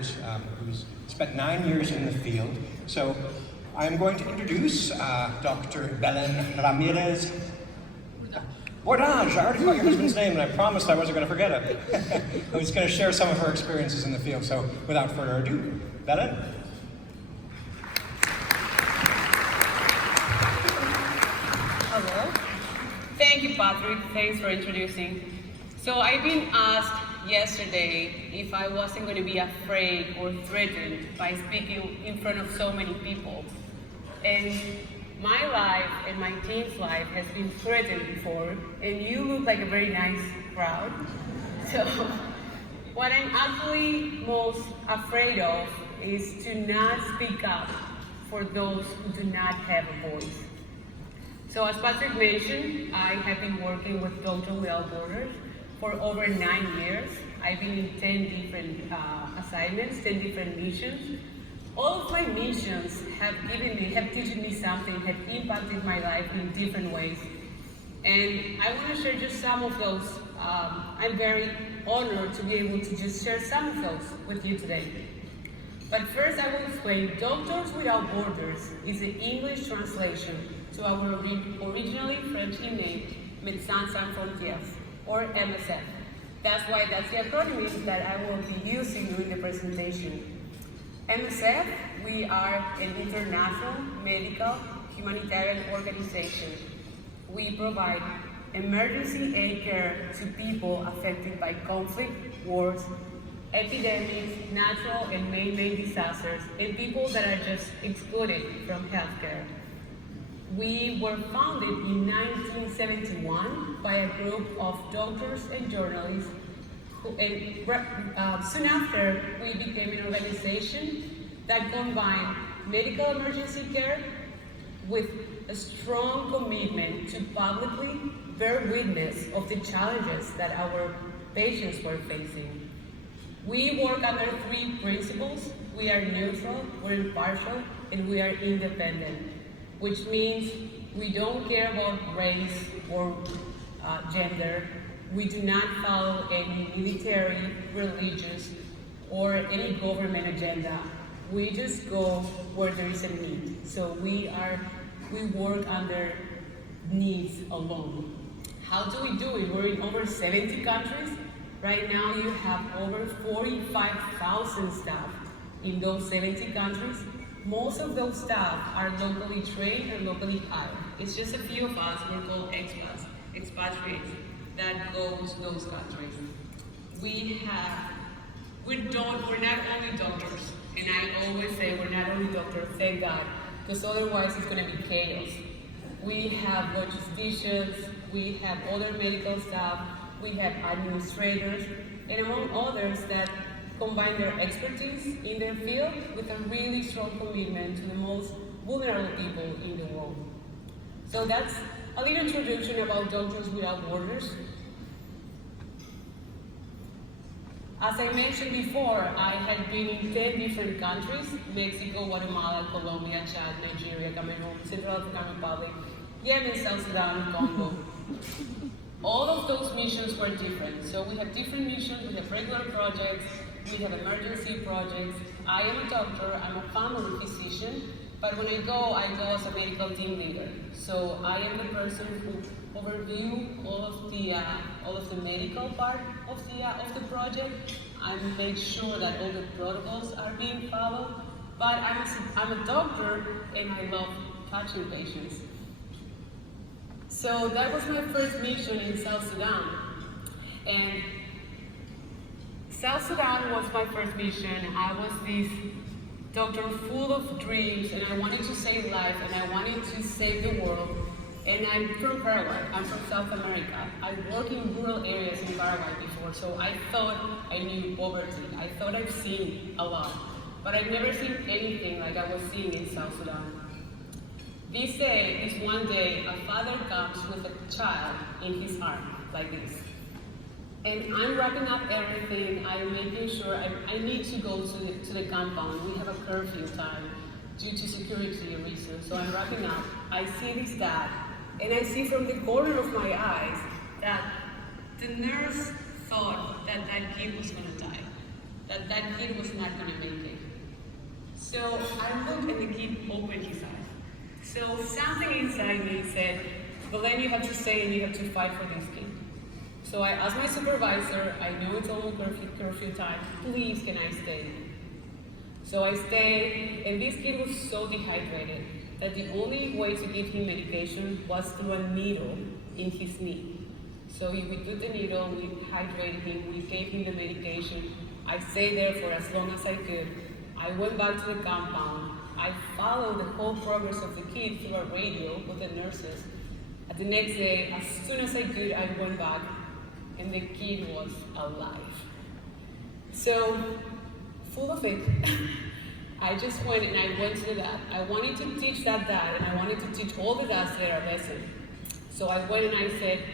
doctors who's spent 9 years in the field. So I'm going to introduce Dr. Belen Ramirez. Bordage, I already forgot your husband's name, and I promised I wasn't going to forget it. I was going to share some of her experiences in the field, so without further ado, Belen. Hello. Thank you, Patrick. Thanks for introducing. So I've been asked yesterday if I wasn't going to be afraid or threatened by speaking in front of so many people. And my life and my team's life has been threatened before, and you look like a very nice crowd. So what I'm actually most afraid of is to not speak up for those who do not have a voice. So as Patrick mentioned, I have been working with Doctors Without Borders for over 9 years. I've been in 10 different assignments, 10 different missions. All of my missions have teaching me something, have impacted my life in different ways. And I want to share just some of those. I'm very honored to be able to just share some of those with you today. But first I will explain, Doctors Without Borders is the English translation to our originally French name, Médecins Sans Frontières, or MSF. That's the acronym that I will be using during the presentation. MSF, we are an international medical humanitarian organization. We provide emergency aid care to people affected by conflict, wars, epidemics, natural and man-made disasters, and people that are just excluded from healthcare. We were founded in 1971 by a group of doctors and journalists. Soon after, we became an organization that combined medical emergency care with a strong commitment to publicly bear witness of the challenges that our patients were facing. We work under 3 principles. We are neutral, we're impartial, and we are independent, which means we don't care about race or gender. We do not follow any military, religious, or any government agenda. We just go where there is a need. So we work under needs alone. How do we do it? We're in over 70 countries. Right now you have over 45,000 staff in those 70 countries. Most of those staff are locally trained and locally hired. It's just a few of us, we're called expats, expatriates, that go to those countries. We're not only doctors, and I always say we're not only doctors, thank God, because otherwise it's going to be chaos. We have logisticians, we have other medical staff, we have administrators, and among others that combine their expertise in their field with a really strong commitment to the most vulnerable people in the world. So that's a little introduction about Doctors Without Borders. As I mentioned before, I had been in 10 different countries: Mexico, Guatemala, Colombia, Chad, Nigeria, Cameroon, Central African Republic, Yemen, South Sudan, Congo. All of those missions were different. So we have different missions, we have regular projects, we have emergency projects. I am a doctor, I'm a family physician, but when I go as a medical team leader. So I am the person who overview all of the medical part of the project. I make sure that all the protocols are being followed. But I'm a doctor and I love touching patients. So that was my first mission in South Sudan. And South Sudan was my first mission. I was this doctor full of dreams, and I wanted to save life, and I wanted to save the world. And I'm from Paraguay, I'm from South America. I worked in rural areas in Paraguay before, so I thought I knew poverty. I thought I've seen a lot, but I've never seen anything like I was seeing in South Sudan. This one day, a father comes with a child in his arm, like this. And I'm wrapping up everything. I'm making sure I need to go to the compound. We have a curfew time due to security reasons. So I'm wrapping up. I see this dad, and I see from the corner of my eyes that the nurse thought that kid was going to die. that that kid was not going to make it. So I looked and the kid opened his eyes. So something inside me said, Belen, you have to stay and you have to fight for this kid. So I asked my supervisor, I know it's almost curfew time, please can I stay? So I stayed, and this kid was so dehydrated that the only way to give him medication was through a needle in his knee. So we put the needle, we hydrated him, we gave him the medication. I stayed there for as long as I could. I went back to the compound. I followed the whole progress of the kid through a radio with the nurses. The next day, as soon as I could, I went back, and the kid was alive. So, full of it, I just went and I went to the dad. I wanted to teach that dad, and I wanted to teach all the dads there a lesson. So I went and I said,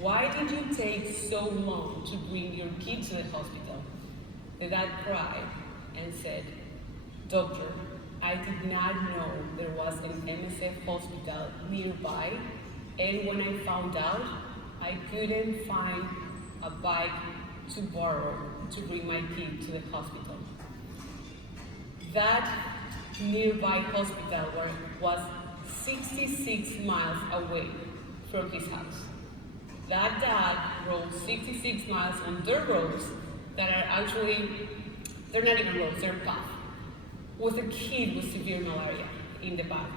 why did you take so long to bring your kid to the hospital? The dad cried and said, Doctor, I did not know there was an MSF hospital nearby, and when I found out, I couldn't find a bike to borrow to bring my kid to the hospital. That nearby hospital was 66 miles away from his house. That dad rode 66 miles on dirt roads that are actually, they're not even roads, they're paths, with a kid with severe malaria in the back.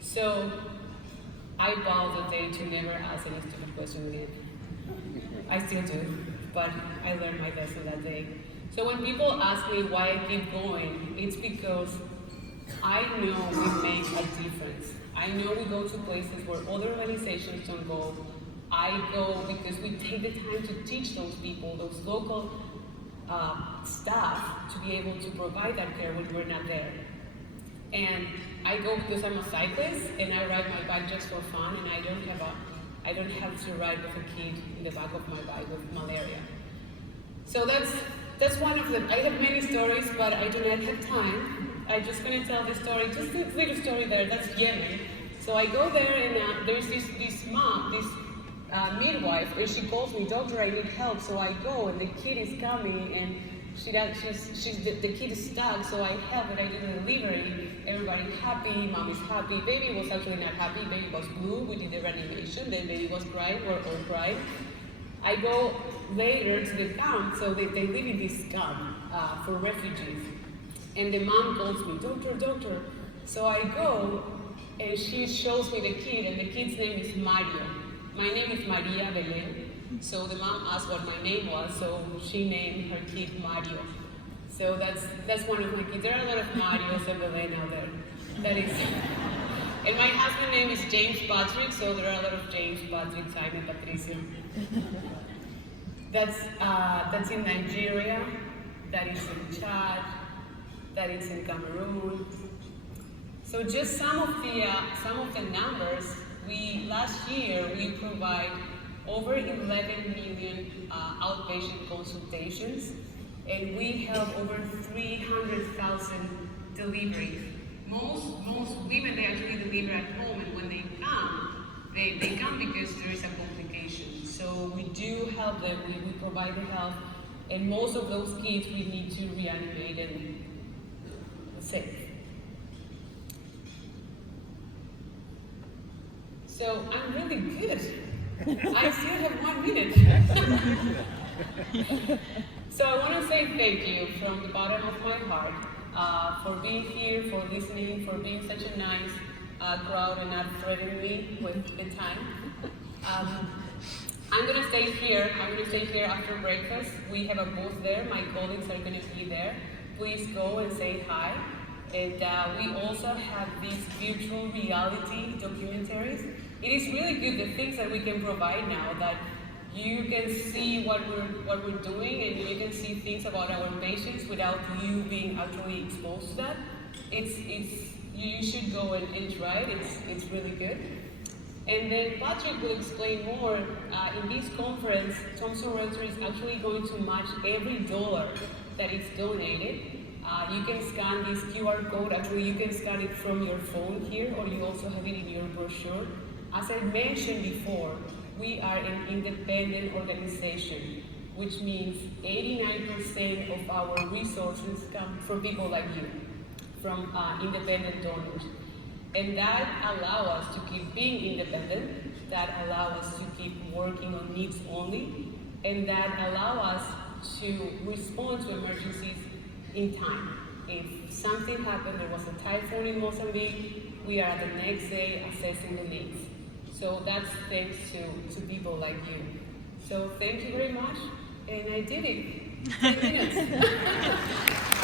So I vowed that day to never ask any stupid question again. I still do, but I learned my lesson that day. So when people ask me why I keep going, it's because I know we make a difference. I know we go to places where other organizations don't go. I go because we take the time to teach those people, those local staff, to be able to provide that care when we're not there. And I go because I'm a cyclist and I ride my bike just for fun, and I don't have to ride with a kid in the back of my bike with malaria. So that's one of them. I have many stories, but I do not have time. I'm just going to tell the story, just this little story there. That's Yemen. So I go there, and there's this mom, this midwife, and she calls me, Doctor, I need help. So I go, and the kid is coming, and the kid is stuck. So I help, and I do the delivery. Everybody happy, mom is happy. Baby was actually not happy. Baby was blue. We did the reanimation. Then baby was crying. We're all crying. I go later to the camp, so they live in this camp for refugees. And the mom calls me, Doctor. So I go, and she shows me the kid, and the kid's name is Mario. My name is Maria Belen. So the mom asked what my name was, so she named her kid Mario. So that's one of my kids. There are a lot of Marios and Belen out there. That is. And my husband's name is James Patrick, so there are a lot of James, Patrick, Simon, Patricia. That's in Nigeria, that is in Chad, that is in Cameroon. So just some of the numbers. Last year we provide over 11 million outpatient consultations, and we help over 300,000 deliveries. Most women, they actually deliver at home, and when they come, they come because there is a complication. So we do help them, we provide the help, and most of those kids we need to reanimate and save. So I'm really good. I still have 1 minute. So I want to say thank you from the bottom of my heart for being here, for listening, for being such a nice crowd and not threatening me with the time. I'm going to stay here. I'm going to stay here after breakfast. We have a booth there. My colleagues are going to be there. Please go and say hi. And we also have these virtual reality documentaries. It is really good, the things that we can provide now, that you can see what we're doing, and you can see things about our patients without you being actually exposed to that. You should go and try it. It's really good. And then Patrick will explain more. In this conference, Thomson Reuters is actually going to match every dollar that is donated. You can scan this QR code. Actually, you can scan it from your phone here, or you also have it in your brochure. As I mentioned before, we are an independent organization. which means 89% of our resources come from people like you, from independent donors. And that allows us to keep being independent, that allows us to keep working on needs only, and that allows us to respond to emergencies in time. If something happened, there was a typhoon in Mozambique, we are the next day assessing the needs. So that's thanks to people like you. So thank you very much, and I did it. 3 minutes.